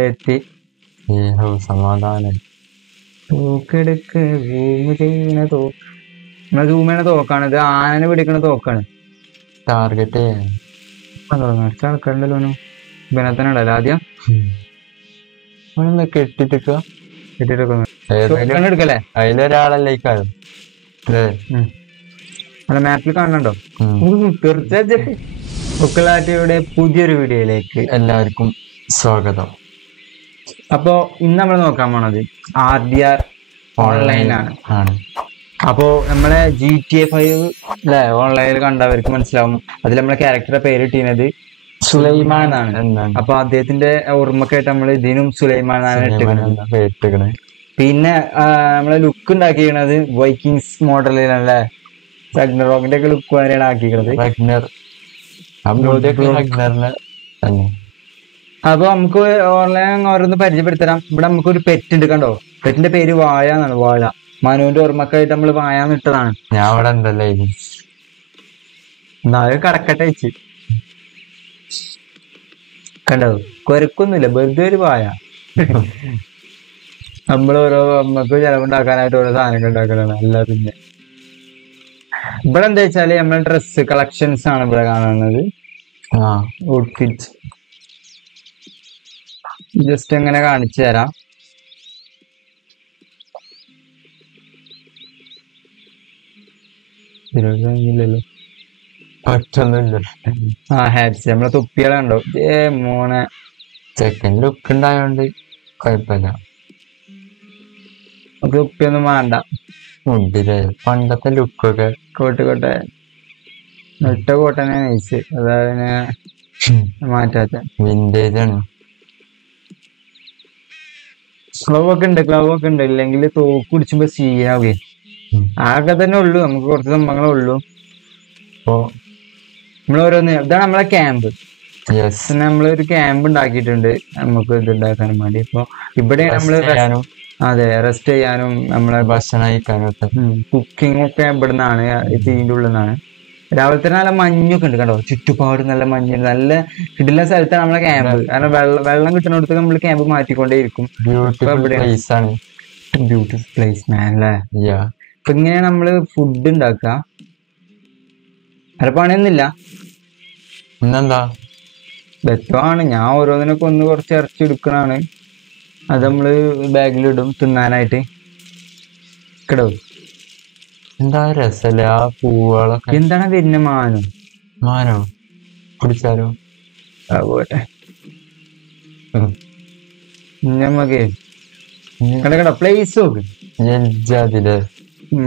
എത്തി. സമാധാനം. തോക്കെടുക്ക് സൂം ചെയ്യണ നമ്മളെ സൂം ചെയ്യണ തോക്കാണ് ഇത്. ആനനെ പിടിക്കണ തോക്കാണ്. ടാർഗറ്റ് നിറച്ച ആൾക്കാരുണ്ടല്ലോ. ഇതിനകത്തന്നെ ഉണ്ടല്ലോ ആദ്യം കെട്ടിട്ടിക്ക. കിട്ടിട്ടൊക്കെ എടുക്കല്ലേ. അതിലൊരാളല്ലേ ഈ കാര്യം അല്ല മാപ്പിൽ കാണുന്നുണ്ടോ? തീർച്ചയായിട്ടും ഉക്കലാറ്റിയുടെ പുതിയൊരു വീഡിയോയിലേക്ക് എല്ലാവർക്കും സ്വാഗതം. അപ്പോ ഇന്ന് നമ്മൾ നോക്കാൻ പോണത് RDR ഓൺലൈനാണ്. അപ്പോ നമ്മളെ GTA 5 അല്ലെ ഓൺലൈനിൽ കണ്ടവർക്ക് മനസ്സിലാവും. അതിൽ നമ്മളെ ക്യാരക്ടറെ പേര് ഇട്ടിരുന്നത് സുലൈമാൻ എന്നാണ്. അപ്പൊ അദ്ദേഹത്തിന്റെ ഓർമ്മക്കായിട്ട് നമ്മൾ ഇതിനും സുലൈമാൻ എന്നാണ് ഇട്ടിരിക്കുന്നത്. പിന്നെ നമ്മളെ ലുക്ക് ഉണ്ടാക്കിയിരിക്കുന്നത് വൈക്കിങ്സ് മോഡലിലല്ലേ, റഗ്നറോക്കിന്റെ ഒക്കെ ലുക്ക് വരെയാണ് ആക്കിയിരിക്കുന്നത്. അപ്പൊ നമുക്ക് ഓൺലൈൻ ഓരോന്ന് പരിചയപ്പെടുത്തരാം. ഇവിടെ നമുക്കൊരു പെറ്റ് ഉണ്ട്, കണ്ടോ? പെറ്റിന്റെ പേര് വാഴ എന്നാണ്. വാഴ മനുവിന്റെ ഓർമ്മക്കായിട്ട് നമ്മൾ വാഴന്ന് ഇട്ടതാണ്. ഞാൻ അവിടെ ഉണ്ടല്ലോ. എന്നാലും കടക്കട്ടെ വെച്ച് കണ്ടോ, കൊരക്കൊന്നുമില്ല, വെറുതെ ഒരു വാഴ. നമ്മൾ ഓരോ നമുക്ക് ചെലവുണ്ടാക്കാനായിട്ട് ഓരോ സാധനങ്ങൾ ഉണ്ടാക്കലാണ്. അല്ല പിന്നെ ഇവിടെ എന്താ വെച്ചാല് നമ്മളെ ഡ്രസ് കളക്ഷൻസ് ആണ് ഇവിടെ കാണുന്നത്. ഔട്ട്ഫിറ്റ് ജസ്റ്റ് എങ്ങനെ കാണിച്ചു തരാം. ഹാറ്റ്സ് നമ്മളെ തൊപ്പികളുണ്ടോ? മോനെ സെക്കൻഡ് ലുക്ക് ഉണ്ടായോണ്ട് കുഴപ്പമില്ല. തൊപ്പിയൊന്നും വേണ്ട. പണ്ടത്തെ ലുക്കൊക്കെ കോട്ടെ ഇട്ട കോട്ടനെ നൈസ്. അതായത് മാറ്റാത്ത വിന്റേജ് ആണ്. ക്ലവ് ഒക്കെ ഉണ്ട്. ഇല്ലെങ്കിൽ തോക്ക് പിടിച്ചുമ്പോ സീനാവേ. ആകെ തന്നെ ഉള്ളു, നമുക്ക് കുറച്ച് സംഭവങ്ങളേ ഉള്ളു. അപ്പോ നമ്മളോരോന്ന് ഇതാണ് നമ്മളെ ക്യാമ്പ്. പിന്നെ നമ്മളൊരു ക്യാമ്പ് ഉണ്ടാക്കിയിട്ടുണ്ട് നമുക്ക് ഇത് ഉണ്ടാക്കാനും വേണ്ടി. അപ്പൊ ഇവിടെ നമ്മള് റെസ്റ്റ് ചെയ്യാനും നമ്മളെ ഭക്ഷണം കഴിക്കാനും കുക്കിംഗ് ഒക്കെ ഇവിടെ നിന്നാണ്, ഇതിന്റെ ഉള്ളിൽ നിന്നാണ്. രാവിലെ തന്നെ നല്ല മഞ്ഞൊക്കെ ഉണ്ട്, കണ്ടോ? ചുറ്റുപാട് നല്ല മഞ്ഞ്, നല്ല കിടിലൻ സ്ഥലത്താണ് നമ്മളെ ക്യാമ്പ്. കാരണം വെള്ളം കിട്ടുന്നിടത്ത് നമ്മൾ ക്യാമ്പ് മാറ്റിക്കൊണ്ടേയിരിക്കും. ബ്യൂട്ടിഫുൾ പ്ലേസ് മാൻ അല്ലേ. ഇപ്പൊ ഇങ്ങനെ നമ്മള് ഫുഡ് ഉണ്ടാക്കുക. വേറെ പണിയൊന്നുമില്ല, പിന്നെന്താ ബെറ്ററാണ്. ഞാൻ ഓരോന്നിനൊക്കെ കുറച്ച് ഇറച്ചി എടുക്കണാണ്. അത് നമ്മള് ബാഗിലിടും തിന്നാനായിട്ട്. കിടോ എന്താ രസല്ലേ ആ പൂവുകളൊക്കെ. എന്താണ് വരുന്ന മാനോ പിടിച്ചാലോ? പോട്ടെ നമ്മക്ക് കട പ്ലേസ് നോക്ക്.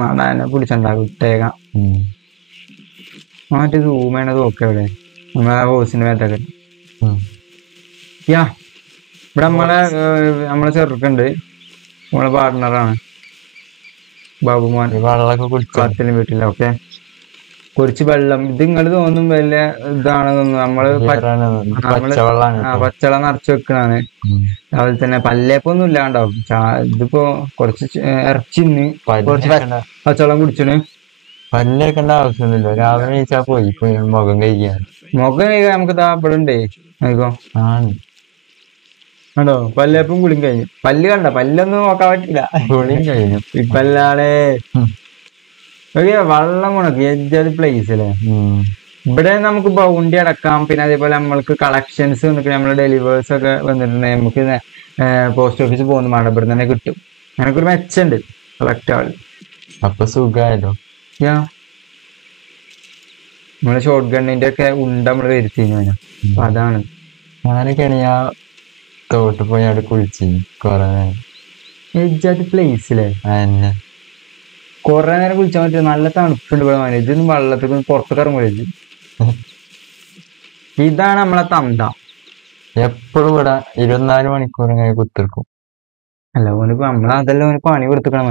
മടാനെ പിടിച്ചണ്ടാകും ഇട്ടേക്കാം. മാറ്റി സൂമേണത് നോക്ക. എവിടെ നമ്മളെ ഹോസിന്റെ മേത്തൊക്കെ. ഇവിടെ നമ്മളെ ചെറുക്കുണ്ട്, നമ്മളെ പാർട്ട്ണറാണ് ബാബുമോൻ. വെള്ളമൊക്കെ കുടിച്ചാലും വീട്ടില്ല. ഓക്കെ, കുറച്ച് വെള്ളം. ഇത് നിങ്ങൾ തോന്നും വലിയ ഇതാണെന്നൊന്നും. നമ്മള് പച്ചവെള്ളം നിറച്ച് വെക്കണാണ്. അതുപോലെ തന്നെ പല്ലേപ്പൊന്നും ഇല്ലാണ്ടാവും. ഇതിപ്പോ കുറച്ച് ഇറച്ചിന്ന് കുറച്ച് പച്ചവെള്ളം കുടിച്ചിന്. പല്ലേക്കേണ്ട ആവശ്യമൊന്നുമില്ല. രാവിലെ കഴിച്ചാ പോയി മുഖം കഴിക്കാൻ. നമുക്ക് ഇവിടെ ഉണ്ടേ നോക്കോ. കണ്ടോ, പല്ലേപ്പും കുളിയും കഴിഞ്ഞു. പല്ല് കണ്ട, പല്ലൊന്നും നോക്കാൻ പറ്റില്ല, കുളിയും കഴിഞ്ഞു. ഇപ്പല്ലാളെ വെള്ളം കൊണക്ക് എജ്ജത് പ്ലേസ് അല്ലേ. ഇവിടെ നമുക്ക് ബൗണ്ടി അടക്കാം. പിന്നെ അതേപോലെ നമ്മൾക്ക് കളക്ഷൻസ് വന്നിട്ട് നമ്മളെ ഡെലിവേഴ്സ് ഒക്കെ വന്നിട്ടുണ്ടെങ്കിൽ നമുക്ക് പോസ്റ്റ് ഓഫീസിൽ പോകുന്ന വേണ്ട, ഇവിടെ തന്നെ കിട്ടും. അങ്ങനൊക്കെ മെച്ചുണ്ട് കളക്ട് ആള്. അപ്പൊ സുഖമായല്ലോ. നമ്മളെ ഷോർട്ട് ഗണ്ണിന്റെ ഒക്കെ ഉണ്ട നമ്മള് വരുത്തിന്നു. അപ്പൊ അതാണ്. ഞാനൊക്കെയാണ് ഞാൻ തോട്ട് പോയി അവിടെ കുളിച്ചു കൊറേ നേരം. എജ്ജാതി പ്ലേസിലെ കൊറേ നേരം കുളിച്ചാൽ പറ്റിയ നല്ല തണുപ്പുണ്ട് ഇവിടെ. ഇതൊന്നും വെള്ളത്തിൽ പുറത്തൊക്കെ ഇറങ്ങൂല. ഇതാണ് നമ്മളെ തന്ത. എപ്പോഴും ഇവിടെ 24 മണിക്കൂർ ഇങ്ങനെ കുത്തിർക്കും. അല്ല ഓനിപ്പോ നമ്മളതെല്ലാം ഓന് പണി കൊടുത്തിക്കണം.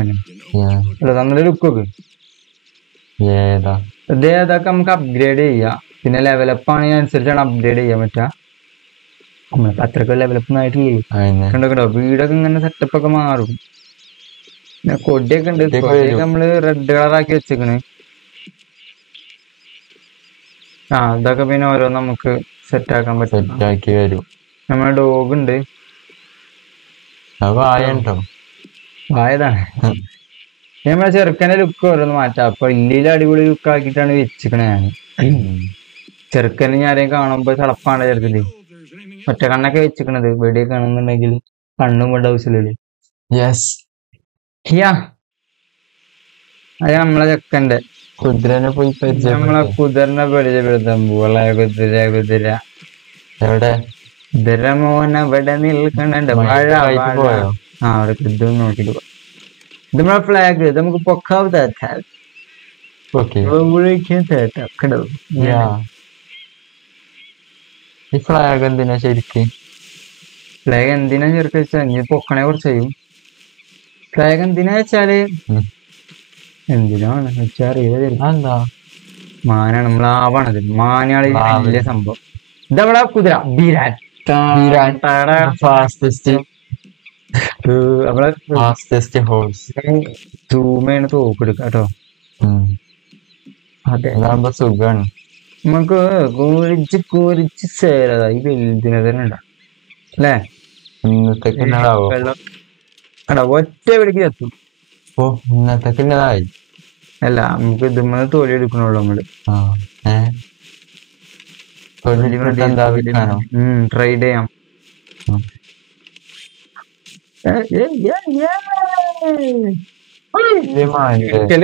അല്ല നമ്മുടെ ലുക്കൊക്കെ അതൊക്കെ നമുക്ക് അപ്ഗ്രേഡ് ചെയ്യാം. പിന്നെ ലെവലപ്പ് ആണെങ്കിൽ അനുസരിച്ചാണ് അപ്ഗ്രേഡ് ചെയ്യാൻ പറ്റുക. നമ്മളിപ്പോ അത്രക്ക് ലെവലപ്പ് ആയിട്ടില്ലേ. കണ്ടോ വീടൊക്കെ ഇങ്ങനെ സെറ്റപ്പ് ഒക്കെ മാറും. പിന്നെ കൊടിയൊക്കെ ഉണ്ട്. കൊടിയൊക്കെ നമ്മള് റെഡ് കളറാക്കി വെച്ചേക്കണ്. ഇതൊക്കെ പിന്നെ ഓരോ നമുക്ക് സെറ്റ് ആക്കാൻ പറ്റും. വരും. നമ്മളെ ഡോഗ് ഉണ്ട്. അത് വായണ്ടോ ആയതാണ്. നമ്മളെ ചെറുക്കന്റെ ലുക്ക് ഓരോന്ന് മാറ്റാം. അപ്പൊ ഇല്ലിയിൽ അടിപൊളി ലുക്ക് ആക്കിയിട്ടാണ് വെച്ചിക്കണേ ഞാൻ. ചെറുക്കന് ഞാരെയും കാണുമ്പോ ചടപ്പാണ് ചെറുക്കല്. ഒറ്റ കണ്ണൊക്കെ വെച്ചിക്കണത്. വെടിയൊക്കെ കാണുന്നുണ്ടെങ്കിൽ കണ്ണും കൊണ്ട് ആവശ്യമില്ലല്ലേ. യെസ് ഹിയാ അത് നമ്മളെ ചെക്കന്റെ കുതിരനെ പോയി നമ്മളെ പരിചയപ്പെട്ടു. കുതിരനെ പരിചയപ്പെടുത്താൻ പോളെ. കുതിര കുതിര എവിടെ കുതിര മോൻ അവിടെ നിൽക്കണുണ്ട്. വാഴ മൈക്ക് വാഴ. പോയോ? ആ അവിടെ ഇത് നോക്കിട്ട് പോ. ഇത് നമ്മളെ ഫ്ലാഗ്. ഇത് നമുക്ക് പൊക്കാവ് തേറ്റാൽ ഓക്കെ കിടവും. ഈ ഫ്ലാഗ് എന്തിനാ ശരിക്ക്? ഫ്ലാഗ് എന്തിനാ ചെറുക്ക വെച്ചാൽ ഇനി പൊക്കണെ കുറച്ച് ചെയ്യും. ഫ്ലാഗ് എന്തിനാ വെച്ചാല് എന്തിനാണ് വെച്ചാൽ അറിയില്ല. എന്താ മാനാണ് നമ്മൾ ആവാണത്. മാനാളി വലിയ സംഭവം. ഇതവിടെ കുതിര ബീരാൻ. ഫാസ്റ്റസ്റ്റ് നമ്മളെ ഹോഴ്സ്. സൂമയാണ് തോക്കെടുക്ക കേട്ടോ. അതെ അതാകുമ്പോ സുഖാണ്. നമുക്ക് കുരിച്ച് കുരിച്ച് സേരതാ ഈ വലുതിനെ തന്നെ ഉണ്ടാ അല്ലേ. ഇന്നത്തേക്കുള്ളതാവോ? വെള്ളം എടാ ഒറ്റ വെടിക്ക് എത്തും. ഓ ഇന്നത്തേക്കുള്ളതായി. അല്ല നമുക്ക് ഇതുമ്മ തൊലി എടുക്കണുള്ളൂ നമ്മള്. എന്താ വിൽക്കാനോ? ട്രൈഡ് ചെയ്യാം.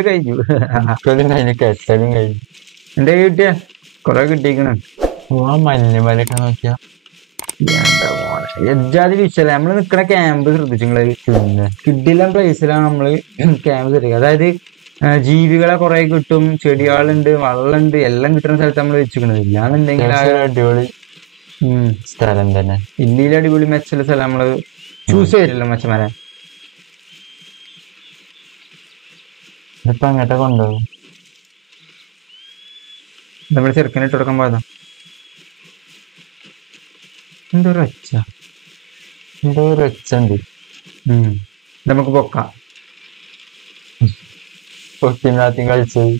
കഴിഞ്ഞു കെട്ടലും കഴിഞ്ഞു. എന്റെ കിട്ടിയ കൊറേ കിട്ടിക്കണ്. മഞ്ഞമലൊക്കെ നോക്കിയാ എജാതി വിഷയല്ല. നമ്മള് നിക്കണ ക്യാമ്പ് ശ്രദ്ധിച്ചു നിങ്ങള്. കിഡില്ല പ്ലേസിലാണ് നമ്മള് ക്യാമ്പ് ശ്രദ്ധിക്കുക. അതായത് ജീവികളെ കുറെ കിട്ടും, ചെടികളുണ്ട്, വള്ളമുണ്ട്, എല്ലാം കിട്ടുന്ന സ്ഥലത്ത് നമ്മൾ വെച്ചിക്കണത്. ഇല്ലാന്നുണ്ടെങ്കിൽ അടിപൊളി സ്ഥലം തന്നെ. ഇല്ലിയിൽ അടിപൊളി മെച്ചുള്ള സ്ഥലം നമ്മള് ചൂസ് ചെയ്തില്ല മച്ചമാരെ. ഇപ്പൊ അങ്ങോട്ട് കൊണ്ടുപോകും. നമ്മള് ചെറുക്കനെ ഇട്ട് കൊടുക്കാൻ പോയതാ. എന്തോ ഒച്ച ഉണ്ട്. നമുക്ക് പൊക്കാം. പൊക്കിനാത്തി കളിച്ചത്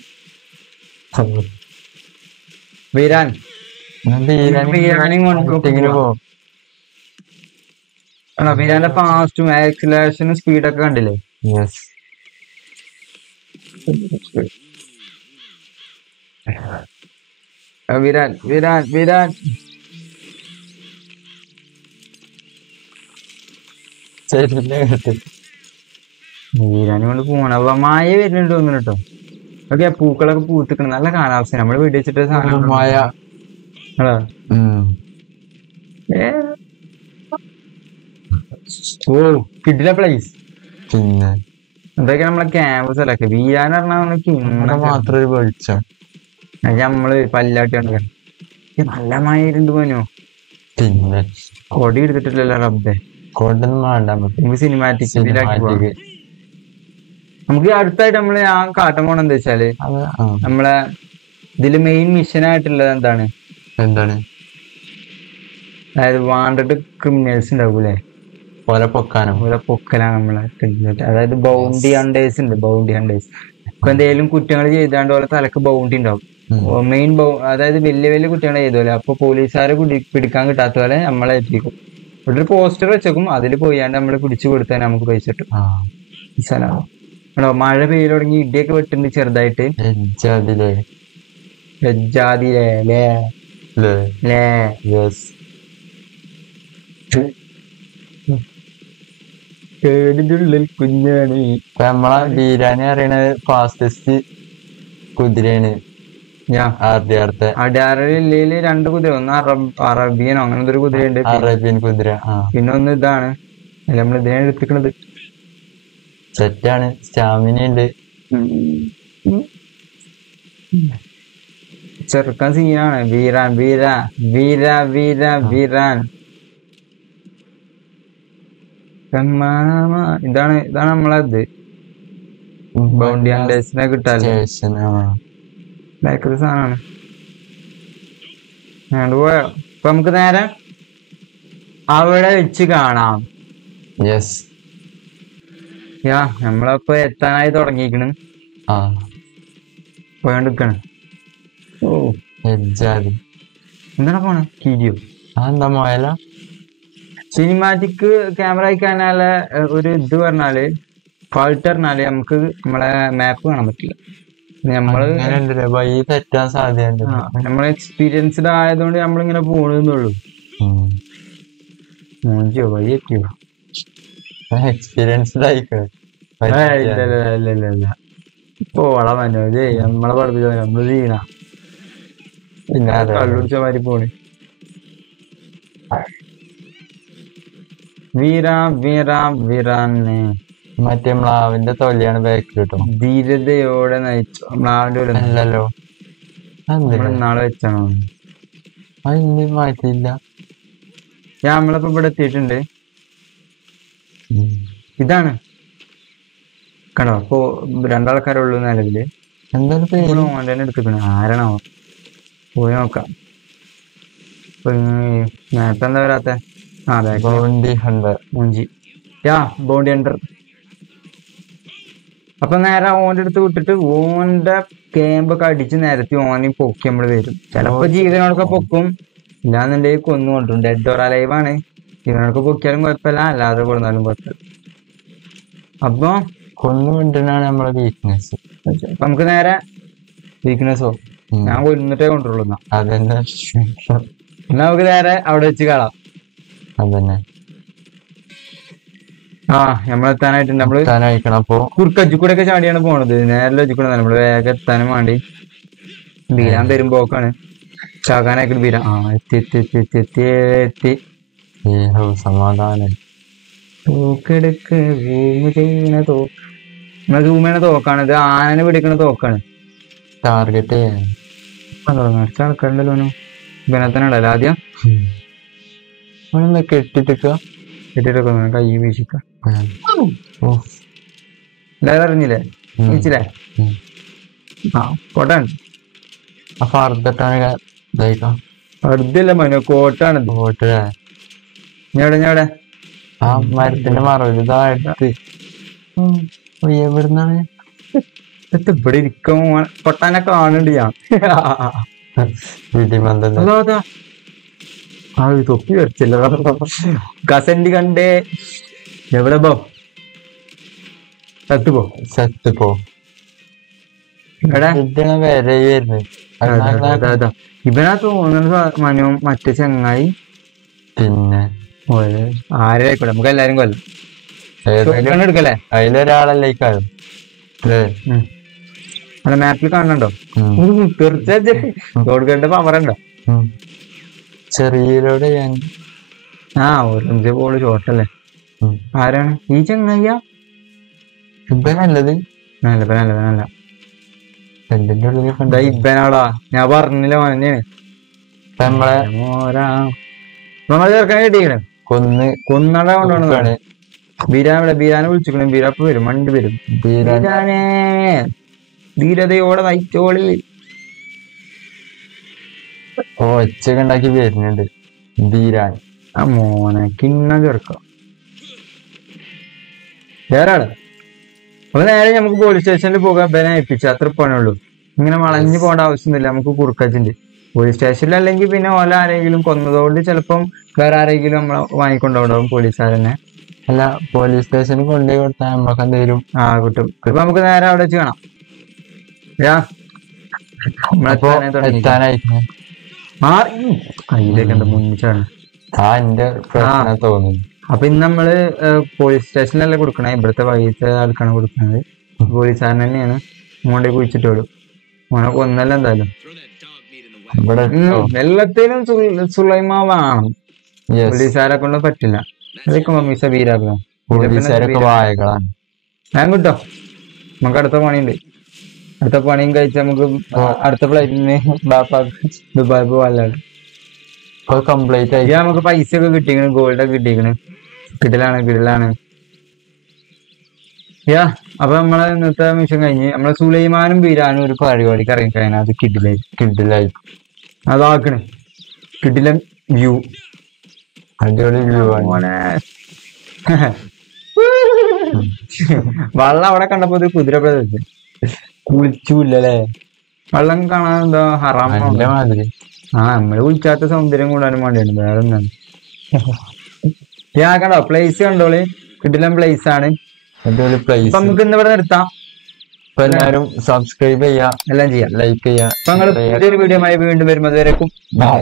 വീരാൻ പോകും. വീരാന്റെ ഫാസ്റ്റും ആക്സിലറേഷനും സ്പീഡൊക്കെ കണ്ടില്ലേ? യെസ് വീരാൻ വീരാൻ വീരാൻ വീരാനെ കൊണ്ട് പോണ. അപ്പൊ മായ വരുന്നുണ്ട് തോന്നുന്നു കേട്ടോ. ഓക്കെ പൂക്കളൊക്കെ പൂത്തിക്കണം. നല്ല കാലാവസ്ഥ. നമ്മള് വീട് വെച്ചിട്ട് സാധനം മായ. ഓ കിട്ടില്ല പ്ലേസ്. പിന്നെ എന്തൊക്കെ നമ്മളെ ക്യാമ്പ് സ്ഥലമൊക്കെ. വീരാൻ പറഞ്ഞാൽ മാത്രം വെളിച്ചം. നമ്മള് പല്ലാട്ടി നല്ല മായ ഇരുണ്ട് പോനോ. പിന്നെ കൊടി എടുത്തിട്ടില്ലല്ലോ റബ്ബെ. കൊണ്ടൊന്നും വേണ്ട. നമുക്ക് സിനിമാറ്റിക് നമുക്ക് അടുത്തായിട്ട് നമ്മള് ഞാൻ കാട്ടം പോണ എന്താ വെച്ചാല് നമ്മളെ ഇതില് മെയിൻ മിഷൻ ആയിട്ടുള്ളത് എന്താണ്? അതായത് വാണ്ടഡ് ക്രിമിനൽസ് ഉണ്ടാവൂലേ, ഓലെ പൊക്കലാണ് നമ്മളെ. അതായത് ബൗണ്ടി ഹണ്ടേഴ്സ് ഉണ്ട്. ബൗണ്ടി ഹണ്ടേഴ്സ് ഇപ്പൊ എന്തെങ്കിലും കുറ്റങ്ങൾ ചെയ്താണ്ട് പോലെ തലക്ക് ബൗണ്ടി ഉണ്ടാവും. മെയിൻ അതായത് വലിയ വലിയ കുറ്റങ്ങൾ ചെയ്തോലെ. അപ്പൊ പോലീസുകാരെ പിടിക്കാൻ കിട്ടാത്ത പോലെ നമ്മളെ എത്തിക്കും. ഇവിടെ ഒരു പോസ്റ്റർ വെച്ചേക്കും. അതിൽ പോയാണ്ട് നമ്മള് പിടിച്ചു കൊടുത്താൽ നമുക്ക് പൈസ കിട്ടും. സ്ഥലമാണ് ആണോ. മഴ പെയ്യൽ തുടങ്ങി, ഇടിയൊക്കെ വെട്ടുണ്ട് ചെറുതായിട്ട്. കേടിനുള്ളിൽ കുഞ്ഞാണ്. ഇപ്പൊ നമ്മളെ വീരാനെ അറിയണത് ഫാസ്റ്റസ്റ്റ് കുതിരയാണ്. അടാറില് 2 കുതിര. ഒന്ന് അറബിയനോ അങ്ങനത്തെ ഒരു കുതിരയുണ്ട്. അറേബ്യൻ കുതിര. പിന്നെ ഒന്ന് ഇതാണ്. നമ്മൾ ഇതിനാണ് എടുത്തിക്കണത്. സെറ്റാണ്. സ്റ്റാമിന ഉണ്ട്. ചെറുക്കാൻ സീനാണ്. വീരാൻ വീര വീര വീര വീരാൻ. ഇതാണ് നമ്മളത് ബൗണ്ടി ഹണ്ടേഴ്സിനെ കിട്ടാല്ലേ സാധനമാണ്. പോയോ. ഇപ്പൊ നമുക്ക് നേരെ അവിടെ വെച്ച് കാണാം. നമ്മളപ്പോ എത്താനായി തുടങ്ങിയിരിക്കണ്. പോയോണ്ടിരിക്കാണ്. എന്താണ് പോണ കീരിയോ? എന്താ മോയല സിനിമാറ്റിക് ക്യാമറ ആയിക്കാനാല ഒരു ഇത് പറഞ്ഞാല് ഫാൾട്ട് പറഞ്ഞാല് നമുക്ക് നമ്മളെ മാപ്പ് കാണാൻ പറ്റില്ല. നമ്മള് അങ്ങനെയുണ്ടല്ലേ വഴി തെറ്റാൻ സാധ്യതയുണ്ട്. നമ്മളെ എക്സ്പീരിയൻസ്ഡ് ആയതുകൊണ്ട് നമ്മളിങ്ങനെ പോണെന്നുള്ളൂ. മൂഞ്ചോ വഴി എത്തിയോ? എക്സ്പീരിയൻസ്ഡ് ആയിക്കണേ. ഇല്ല ഇപ്പൊ ഓളെ മനോജ് നമ്മളെ പഠിപ്പിച്ചോ നമ്മള് ചെയ്യണ പിന്നെ കള്ളുടിച്ച മാതിരി പോണ്. വീരാനെ മറ്റേ മ്ലാവിന്റെ തൊലിയാണ് ബാക്കിൽ കിട്ടും. ധീരതയോടെ നയിച്ചു. മ്ലാവിന്റെ അല്ലല്ലോ, നാളെ വെച്ചാണോ? അത് ഇനി മാറ്റിയില്ല. നമ്മളിപ്പോ ഇവിടെ എത്തിയിട്ടുണ്ട്. ഇതാണ് കണ്ടോ? അപ്പൊ രണ്ടാൾക്കാരുള്ളൂ നിലവില്. എന്താണ് പേര്? ഓൺലൈൻ എടുത്തിക്കണ ആരാണോ? പോയി നോക്കാം. നേരത്തെ എന്താ വരാത്ത? ബൗണ്ടി ഹണ്ടർ മൂഞ്ചി ബൗണ്ടി ഹണ്ടർ. അപ്പൊ നേരെ ഓന്റെ അടുത്ത് വിട്ടിട്ട് ഓന്റെ കേമ്പൊക്കെ അടിച്ച് നിരത്തി ഓനെ പൊക്കി നമ്മള് വരും. ചിലപ്പോ ജീവനോടൊക്കെ പൊക്കും, ഇല്ലാന്നുണ്ടെങ്കിൽ കൊന്നു കൊണ്ടും. Dead or അലൈവാണ്. ജീവനോടൊക്കെ പൊക്കിയാലും കുഴപ്പമില്ല, അല്ലാതെ കൊടുന്നാലും കുഴപ്പമില്ല. അപ്പൊ കൊന്നു കൊണ്ടിനാണ് നമ്മളെ വീക്ക്നെസ്. നമുക്ക് നേരെ വീക്ക്നെസ്സോ ഞാൻ കൊന്നിട്ടേ കൊണ്ടുള്ളൂ. അതന്നെ, എന്നാ നമുക്ക് നേരെ അവിടെ വെച്ച് കാണാം. അതന്നെ നമ്മളെത്താനായിട്ടുണ്ട്. നമ്മള് എത്താനായിക്കണം. അപ്പൊ കുറുക്കജ്ജി കൂടെ ഒക്കെ ചാടിയാണ് പോണത്. നേരെ വെച്ചിക്കൂടെ നമ്മള് വേഗം എത്താനും വേണ്ടി ബീരാൻ വരുമ്പോക്കാണ് ചാകാനായിട്ട് ബീരാൻ എത്തി. സമാധാനം. തോക്കെടുക്ക് ചെയ്യണ നമ്മളെ സൂം ചെയ്യണ തോക്കാണ് ഇത്. ആനനെ പിടിക്കണ തോക്കാണ്. ടാർഗറ്റ് കുറച്ച് ആൾക്കാരുണ്ടല്ലോ. ഇവനത്തന്നെ ഉണ്ടല്ലോ ആദ്യം കെട്ടിട്ടൊക്കെ കൈ വീശിക്ക. എല്ലാവരും അറിഞ്ഞില്ലേ? വീശില്ലേ? കോട്ടാണ്. അപ്പൊ അർദ്ധട്ടാണ് അർദ്ധല്ല മനോ, കോട്ടാണ്. കോട്ടല്ലേ? ഞവിടെ ആ മരത്തിന്റെ മറവില് ഇതായിട്ട് എവിടുന്നാണ് ഇവിടെ ഇരിക്കും. കൊട്ടാനൊക്കെ കാണുന്നുണ്ട് ഞാൻ. തൊപ്പി വരച്ചില്ല. കസൻഡി കണ്ടേ. എവിടെ പോ? സത്ത് പോ. ഇവനാ തോന്നുന്ന മനവും മറ്റേ ചങ്ങായി. പിന്നെ ആരായിക്കോട്ടെ, നമുക്ക് എല്ലാരും കൊല്ലം എടുക്കല്ലേ? അതിലൊരാളല്ലേ കാര്യം അല്ല മാപ്പിൽ കാണുന്നുണ്ടോ? തീർച്ചയായിട്ടും പവറുണ്ടോ? ചെറിയലോടെ ഓറഞ്ച് ബോള് ഷോട്ടല്ലേ? ആരാണ് ഈ ചങ്ങയ്യ? ഇബനല്ലത്? ഇബനല്ല. ഇബനാടാ, ഞാൻ പറഞ്ഞില്ല മോനെയാണ്. നമ്മളെ ചേർക്കാൻ കിട്ടിക്കണേ. കൊന്നട കൊണ്ടാണ് ബീരാനെ വിളിച്ചിക്കണേ. ബീരാപ്പ് വരും, വണ്ടി വരും. ബീരാനെ ധീരതയോടെ നയിച്ചോളി. ഒച്ചയൊക്കെ ഉണ്ടാക്കി വരുന്നുണ്ട് ബീരാൻ. മോനെ കിണ്ണ ചേർക്കാം. വേറെ ആള് അപ്പൊ നേരെ നമുക്ക് പോലീസ് സ്റ്റേഷനിൽ പോകാൻ ബനെ ഏൽപ്പിച്ചു. അത്ര പണുള്ളൂ. ഇങ്ങനെ വളഞ്ഞു പോകേണ്ട ആവശ്യമൊന്നുമില്ല. നമുക്ക് കുറുക്കച്ചിണ്ട് പോലീസ് സ്റ്റേഷനിൽ. അല്ലെങ്കിൽ പിന്നെ ഓല ആരെങ്കിലും കൊന്നതുകൊണ്ട് ചിലപ്പം വേറെ ആരെങ്കിലും നമ്മളെ വാങ്ങിക്കൊണ്ടുണ്ടാവും പോലീസുകാരനെ. അല്ല, പോലീസ് സ്റ്റേഷനിൽ കൊണ്ടുപോയി കൊടുത്താൽ നമുക്ക് എന്തെങ്കിലും കിട്ടും. ഇപ്പൊ നമുക്ക് നേരെ അവിടെ വെച്ച് കാണാം. കയ്യിലേക്ക് എന്താ മുന്നിച്ചാണ് തോന്നുന്നു. അപ്പൊ ഇന്ന് നമ്മള് പോലീസ് സ്റ്റേഷനിലല്ലേ കൊടുക്കണേ. ഇവിടുത്തെ വൈകിട്ട് ആൾക്കാണ് കൊടുക്കുന്നത്. പോലീസുകാരൻ തന്നെയാണ്. മോണ്ടെ കുഴിച്ചിട്ടോളൂ. മോനെ കൊന്നല്ല എന്തായാലും. എല്ലാത്തിനും സുലൈമ വേണം. പോലീസുകാരെ കൊണ്ട് പറ്റില്ല. അതൊക്കെ മമ്മീസ ബീരാക്കാം. ഞാൻ കിട്ടോ. നമുക്ക് അടുത്ത പണിയുണ്ട്. അടുത്ത പണിയും കഴിച്ച് നമുക്ക് അടുത്ത ഫ്ലൈറ്റിന് ദുബായ് പോവാല്ലാണ്ട് കംപ്ലീറ്റ് ആയി. നമുക്ക് പൈസ ഒക്കെ കിട്ടിക്കണ്. ഗോൾഡൊക്കെ കിട്ടിക്കണ്. കിടലാണ്. അപ്പൊ നമ്മളെ ഇന്നത്തെ മിഷൻ കഴിഞ്ഞ് നമ്മളെ സുലൈമാനും ബീരാനും ഒരു പരിപാടിക്ക് ഇറങ്ങിക്കഴിഞ്ഞാൽ അത് കിഡിലായി അതാക്കണ്. കിഡിലൻ വ്യൂ, അടിപൊളി വ്യൂ ആണ്. വെള്ളം അവിടെ കണ്ടപ്പോ ഒരു കുതിര പ്രദേശം കുളിച്ചൂല്ലേ? വെള്ളം കാണാൻ എന്താ ഹറാം മാതിരി. നമ്മള് കുളിച്ചാത്ത സൗന്ദര്യം കൂടാനും വേണ്ടിയാണ്. വേറെ ഒന്നാണ്. ഞാൻ കണ്ടോ പ്ലേസ് കണ്ടോളി, കിടിലൻ പ്ലേസ് ആണ്. അതൊരു അപ്പൊ പ്ലേസ്. നമുക്ക് ഇന്ന് ഇവിടെ നിർത്താം. അപ്പൊ എല്ലാരും സബ്സ്ക്രൈബ് ചെയ്യാ, എല്ലാം ചെയ്യാം. ലൈക്ക് ചെയ്യാ. അപ്പൊ ഞങ്ങൾ പുതിയൊരു വീഡിയോ വീണ്ടും വരുമ്പോൾ വരേക്കും ബൈ.